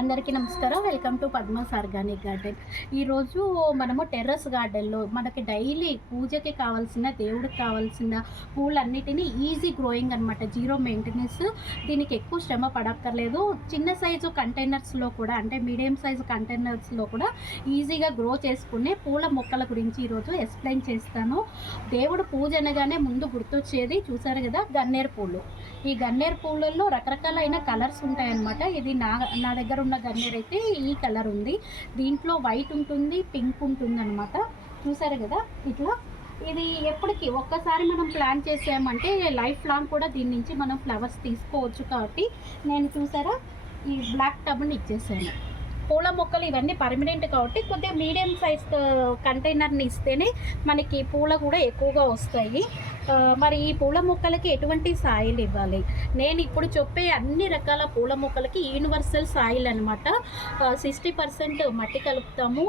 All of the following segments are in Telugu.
అందరికీ నమస్కారం. Welcome to Padma's organic garden. ఈరోజు మనము టెర్రస్ గార్డెన్లో మనకి డైలీ పూజకి కావాల్సిన, దేవుడికి కావాల్సిన పూలన్నిటినీ ఈజీ గ్రోయింగ్ అనమాట. Zero maintenance. దీనికి ఎక్కువ శ్రమ పడక్కర్లేదు. చిన్న సైజు కంటైనర్స్లో కూడా, అంటే మీడియం సైజు కంటైనర్స్లో కూడా ఈజీగా గ్రో చేసుకునే పూల మొక్కల గురించి ఈరోజు ఎక్స్ప్లెయిన్ చేస్తాను. దేవుడు పూజ అనగానే ముందు గుర్తొచ్చేది చూసారు కదా, గన్నేరు పూలు. ఈ గన్నేరు పూలలో రకరకాలైన కలర్స్ ఉంటాయన్నమాట. ఇది నా దగ్గర ఉన్న గన్నేరు అయితే ఈ కలర్ ఉంది. దీంట్లో వైట్ ఉంటుంది, పింక్ ఉంటుంది అనమాట. చూసారు కదా ఇట్లా. ఇది ఎప్పటికీ ఒక్కసారి మనం ప్లాన్ చేసామంటే లైఫ్ లాంగ్ కూడా దీని నుంచి మనం ఫ్లవర్స్ తీసుకోవచ్చు. కాబట్టి నేను చూసారా ఈ బ్లాక్ టబ్ని ఇచ్చేసాను. పూల మొక్కలు ఇవన్నీ పర్మనెంట్ కాబట్టి కొద్దిగా మీడియం సైజ్ కంటైనర్ని ఇస్తేనే మనకి పూల కూడా ఎక్కువగా వస్తాయి. మరి ఈ పూల మొక్కలకి ఎటువంటి సాయిల్ ఇవ్వాలి? నేను ఇప్పుడు చెప్పే అన్ని రకాల పూల మొక్కలకి యూనివర్సల్ సాయిల్ అనమాట. 60% మట్టి కలుపుతాము,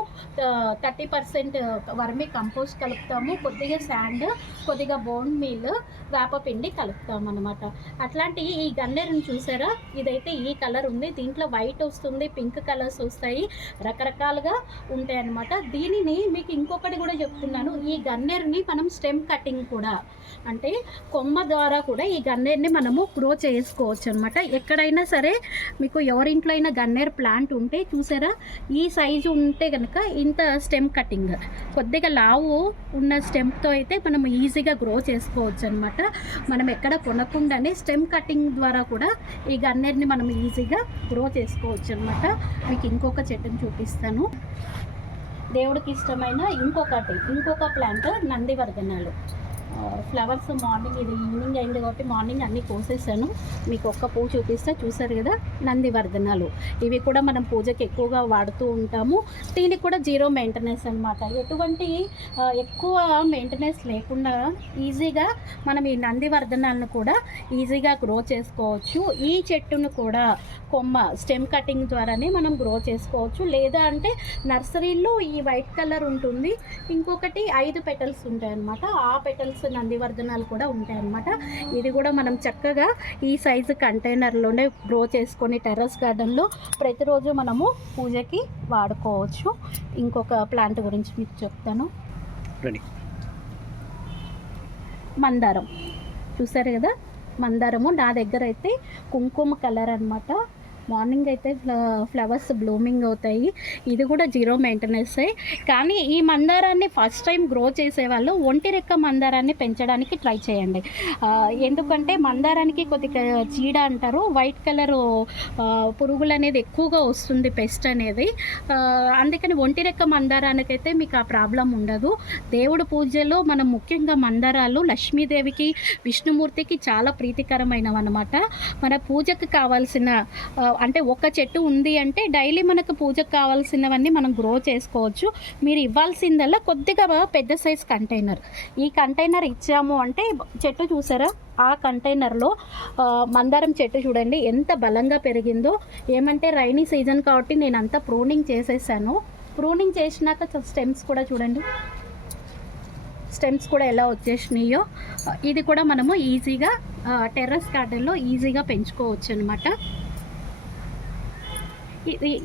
30% వర్మీ కంపోస్ట్ కలుపుతాము, కొద్దిగా శాండ్, కొద్దిగా బోన్ మీల్, వేపపిండి కలుపుతాము అనమాట. అట్లాంటి ఈ గన్నేరుని చూసారా, ఇదైతే ఈ కలర్ ఉంది. దీంట్లో వైట్ వస్తుంది, పింక్ కలర్స్ వస్తాయి, రకరకాలుగా ఉంటాయి అన్నమాట. దీనిని మీకు ఇంకొకటి కూడా చెప్తున్నాను. ఈ గన్నేరుని మనం స్టెమ్ కటింగ్ కూడా, అంటే కొమ్మ ద్వారా కూడా ఈ గన్నేరుని మనము గ్రో చేసుకోవచ్చు అనమాట. ఎక్కడైనా సరే మీకు ఎవరింట్లో అయినా గన్నేరు ప్లాంట్ ఉంటే చూసారా, ఈ సైజు ఉంటే కనుక ఇంత స్టెమ్ కటింగ్, కొద్దిగా లావు ఉన్న స్టెమ్తో అయితే మనం ఈజీగా గ్రో చేసుకోవచ్చు అనమాట. మనం ఎక్కడ కొనకుండానే స్టెమ్ కటింగ్ ద్వారా కూడా ఈ గన్నేరుని మనం ఈజీగా గ్రో చేసుకోవచ్చు అనమాట. మీకు ఇంకొక చెట్టుని చూపిస్తాను. దేవుడికి ఇష్టమైన ఇంకొక ప్లాంట్ నందివర్ధనాలు. ఫ్లవర్స్ మార్నింగ్, ఇది ఈవినింగ్ అయింది కాబట్టి మార్నింగ్ అన్నీ కోసేసాను. మీకు ఒక్క పువ్వు చూపిస్తే చూసారు కదా, నందివర్ధనాలు. ఇవి కూడా మనం పూజకి ఎక్కువగా వాడుతూ ఉంటాము. దీనికి కూడా జీరో మెయింటెనెన్స్ అనమాట. ఎటువంటి ఎక్కువ మెయింటెనెన్స్ లేకుండా ఈజీగా మనం ఈ నందివర్ధనాలను కూడా ఈజీగా గ్రో చేసుకోవచ్చు. ఈ చెట్టును కూడా కొమ్మ స్టెమ్ కటింగ్ ద్వారానే మనం గ్రో చేసుకోవచ్చు. లేదా అంటే నర్సరీలో ఈ వైట్ కలర్ ఉంటుంది, ఇంకొకటి 5 పెటల్స్ ఉంటాయి అన్నమాట. ఆ పెటల్స్ నందివర్ధనాలు కూడా ఉంటాయి అన్నమాట. ఇది కూడా మనం చక్కగా ఈ సైజు కంటైనర్లోనే గ్రో చేసుకొని టెర్రస్ గార్డెన్లో ప్రతిరోజు మనము పూజకి వాడుకోవచ్చు. ఇంకొక ప్లాంట్ గురించి మీకు చెప్తాను. మందారం చూసారు కదా, మందారము నా దగ్గర అయితే కుంకుమ కలర్ అనమాట. మార్నింగ్ అయితే ఫ్లవర్స్ బ్లూమింగ్ అవుతాయి. ఇది కూడా జీరో మెయింటెనెన్సే. కానీ ఈ మందారాన్ని ఫస్ట్ టైం గ్రో చేసేవాళ్ళు ఒంటి రెక్క మందారాన్ని పెంచడానికి ట్రై చేయండి. ఎందుకంటే మందారానికి కొద్దిగా చీడ అంటారు, వైట్ కలర్ పురుగులు అనేది ఎక్కువగా వస్తుంది, పెస్ట్ అనేది. అందుకని ఒంటి రెక్క మందారానికైతే మీకు ఆ ప్రాబ్లం ఉండదు. దేవుడు పూజలో మనం ముఖ్యంగా మందారాలు లక్ష్మీదేవికి, విష్ణుమూర్తికి చాలా ప్రీతికరమైనవి అన్నమాట. మన పూజకు కావాల్సిన, అంటే ఒక చెట్టు ఉంది అంటే డైలీ మనకు పూజకు కావాల్సినవన్నీ మనం గ్రో చేసుకోవచ్చు. మీరు ఇవ్వాల్సిందల్లా కొద్దిగా పెద్ద సైజ్ కంటైనర్. ఈ కంటైనర్ ఇచ్చాము అంటే చెట్టు చూసారా, ఆ కంటైనర్లో మందారం చెట్టు చూడండి ఎంత బలంగా పెరిగిందో. ఏమంటే రైనీ సీజన్ కాబట్టి నేను అంతా ప్రూనింగ్ చేసేసాను. ప్రూనింగ్ చేసినాక స్టెమ్స్ కూడా చూడండి, స్టెమ్స్ కూడా ఎలా వచ్చేసినాయో. ఇది కూడా మనము ఈజీగా టెర్రస్ గార్డెన్లో ఈజీగా పెంచుకోవచ్చు అనమాట.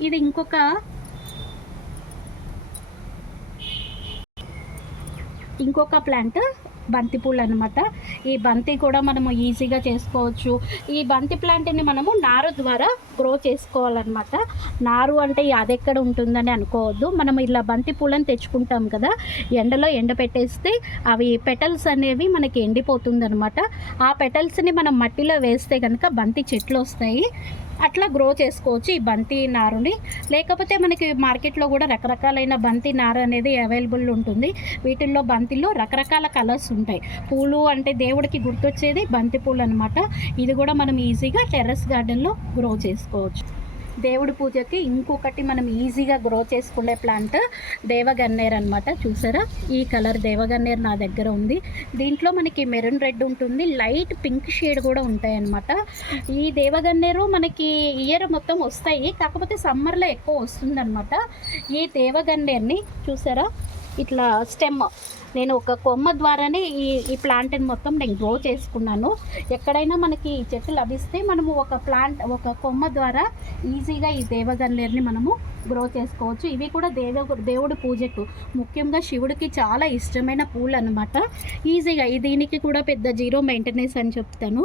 ఇది ఇంకొక ప్లాంట్ బంతిపూలు అనమాట. ఈ బంతి కూడా మనము ఈజీగా చేసుకోవచ్చు. ఈ బంతి ప్లాంట్ని మనము నారు ద్వారా గ్రో చేసుకోవాలన్నమాట. నారు అంటే అదెక్కడ ఉంటుందని అనుకోవద్దు. మనం ఇలా బంతి పూలను తెచ్చుకుంటాం కదా, ఎండలో ఎండబెట్టేస్తే అవి పెటల్స్ అనేవి మనకి ఎండిపోతుంది అనమాట. ఆ పెటల్స్ని మనం మట్టిలో వేస్తే కనుక బంతి చెట్లు వస్తాయి. అట్లా గ్రో చేసుకోవచ్చు ఈ బంతి నారుని. లేకపోతే మనకి మార్కెట్లో కూడా రకరకాలైన బంతి నారు అనేది అవైలబుల్ ఉంటుంది. వీటిల్లో బంతిలో రకరకాల కలర్స్ ఉంటాయి. పూలు అంటే దేవుడికి గుర్తొచ్చేది బంతి పూలు అనమాట. ఇది కూడా మనం ఈజీగా టెర్రస్ గార్డెన్లో గ్రో చేసుకోవచ్చు. దేవుడి పూజకి ఇంకొకటి మనం ఈజీగా గ్రో చేసుకునే ప్లాంట్ దేవగన్నేరు అనమాట. చూసారా, ఈ కలర్ దేవగన్నేరు నా దగ్గర ఉంది. దీంట్లో మనకి మెరూన్ రెడ్ ఉంటుంది, లైట్ పింక్ షేడ్ కూడా ఉంటాయి అన్నమాట. ఈ దేవగన్నేరు మనకి ఇయర్ మొత్తం వస్తాయి, కాకపోతే సమ్మర్లో ఎక్కువ వస్తుందన్నమాట. ఈ దేవగన్నేరుని చూసారా, ఇట్లా స్టెమ్ నేను ఒక కొమ్మ ద్వారానే ఈ ప్లాంట్ని మొత్తం నేను గ్రో చేసుకున్నాను. ఎక్కడైనా మనకి ఈ చెట్టు లభిస్తే మనము ఒక కొమ్మ ద్వారా ఈజీగా ఈ దేవగన్నేరుని మనము గ్రో చేసుకోవచ్చు. ఇవి కూడా దేవుడి పూజకు ముఖ్యంగా శివుడికి చాలా ఇష్టమైన పూలు అనమాట. ఈజీగా దీనికి కూడా పెద్ద జీరో మెయింటెనెన్స్ అని చెప్తాను.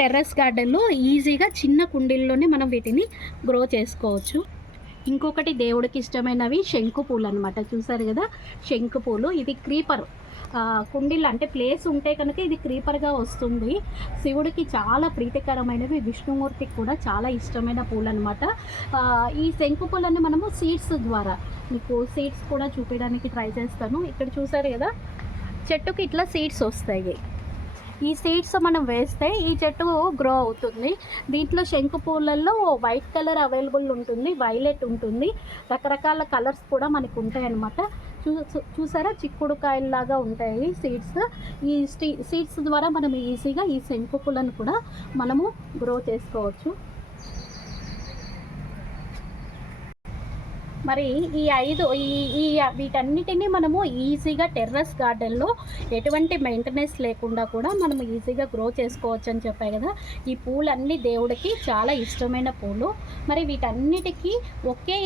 టెర్రస్ గార్డెన్లో ఈజీగా చిన్న కుండీల్లోనే మనం వీటిని గ్రో చేసుకోవచ్చు. ఇంకొకటి దేవుడికి ఇష్టమైనవి శంకు పూలు అనమాట. చూసారు కదా, శంకు పూలు. ఇది క్రీపర్ కుండీలు అంటే ప్లేస్ ఉంటే కనుక ఇది క్రీపర్గా వస్తుంది. శివుడికి చాలా ప్రీతికరమైనవి, విష్ణుమూర్తికి కూడా చాలా ఇష్టమైన పూలు అనమాట. ఈ శంకు పూలని మనము సీడ్స్ ద్వారా, మీకు సీడ్స్ కూడా చూపించడానికి ట్రై చేస్తాను. ఇక్కడ చూసారు కదా, చెట్టుకి ఇట్లా సీడ్స్ వస్తాయి. ఈ సీడ్స్ మనం వేస్తే ఈ చెట్టు గ్రో అవుతుంది. దీంట్లో శంకు పూలల్లో వైట్ కలర్ అవైలబుల్ ఉంటుంది, వైలెట్ ఉంటుంది, రకరకాల కలర్స్ కూడా మనకు ఉంటాయి అన్నమాట. చూసారా, చిక్కుడు కాయల్లాగా ఉంటాయి సీడ్స్. ఈ సీడ్స్ ద్వారా మనం ఈజీగా ఈ శంకు పూలను కూడా మనము గ్రో చేసుకోవచ్చు. మరి ఈ వీటన్నిటిని మనము ఈజీగా టెర్రస్ గార్డెన్లో ఎటువంటి మెయింటెనెన్స్ లేకుండా కూడా మనం ఈజీగా గ్రో చేసుకోవచ్చు అని చెప్పాయి కదా. ఈ పూలన్నీ దేవుడికి చాలా ఇష్టమైన పూలు. మరి వీటన్నిటికీ ఒకే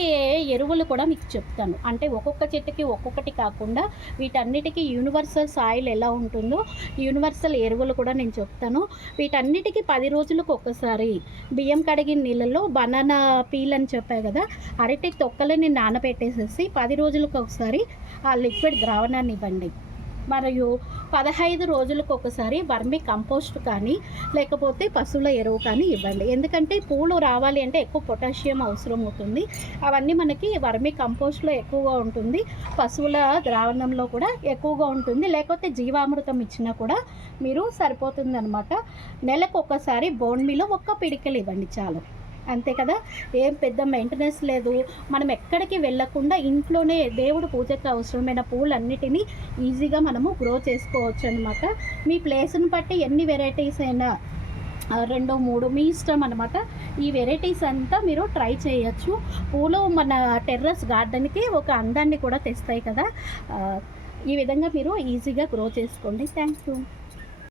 ఎరువులు కూడా మీకు చెప్తాను. అంటే ఒక్కొక్క చెట్టుకి ఒక్కొక్కటి కాకుండా వీటన్నిటికీ యూనివర్సల్ సాయిల్ ఎలా ఉంటుందో యూనివర్సల్ ఎరువులు కూడా నేను చెప్తాను. వీటన్నిటికీ 10 రోజులకు ఒకసారి బియ్యం కడిగిన నీళ్ళలో బనానా పీల్ అని చెప్పాయి కదా, అరటి తొక్కలని నానబెట్టేసేసి 10 రోజులకు ఒకసారి ఆ లిక్విడ్ ద్రావణాన్ని ఇవ్వండి. మరియు 15 రోజులకు ఒకసారి వర్మి కంపోస్ట్ కానీ లేకపోతే పశువుల ఎరువు కానీ ఇవ్వండి. ఎందుకంటే పూలు రావాలి అంటే ఎక్కువ పొటాషియం అవసరం అవుతుంది. అవన్నీ మనకి వర్మి కంపోస్ట్లో ఎక్కువగా ఉంటుంది, పశువుల ద్రావణంలో కూడా ఎక్కువగా ఉంటుంది. లేకపోతే జీవామృతం ఇచ్చినా కూడా మీరు సరిపోతుంది అనమాట. నెలకు ఒకసారి బోన్ మీలో ఒక్క పిడికెలు ఇవ్వండి చాలు. అంతే కదా, ఏం పెద్ద మెయింటెనెన్స్ లేదు. మనం ఎక్కడికి వెళ్ళకుండా ఇంట్లోనే దేవుడు పూజకు అవసరమైన పూలన్నిటినీ ఈజీగా మనము గ్రో చేసుకోవచ్చు అనమాట. మీ ప్లేస్ని బట్టి ఎన్ని వెరైటీస్ అయినా 2, 3 మీ ఇష్టం అనమాట. ఈ వెరైటీస్ అంతా మీరు ట్రై చేయొచ్చు. పూలు మన టెర్రస్ గార్డెన్కి ఒక అందాన్ని కూడా తెస్తాయి కదా. ఈ విధంగా మీరు ఈజీగా గ్రో చేసుకోండి. Thank you.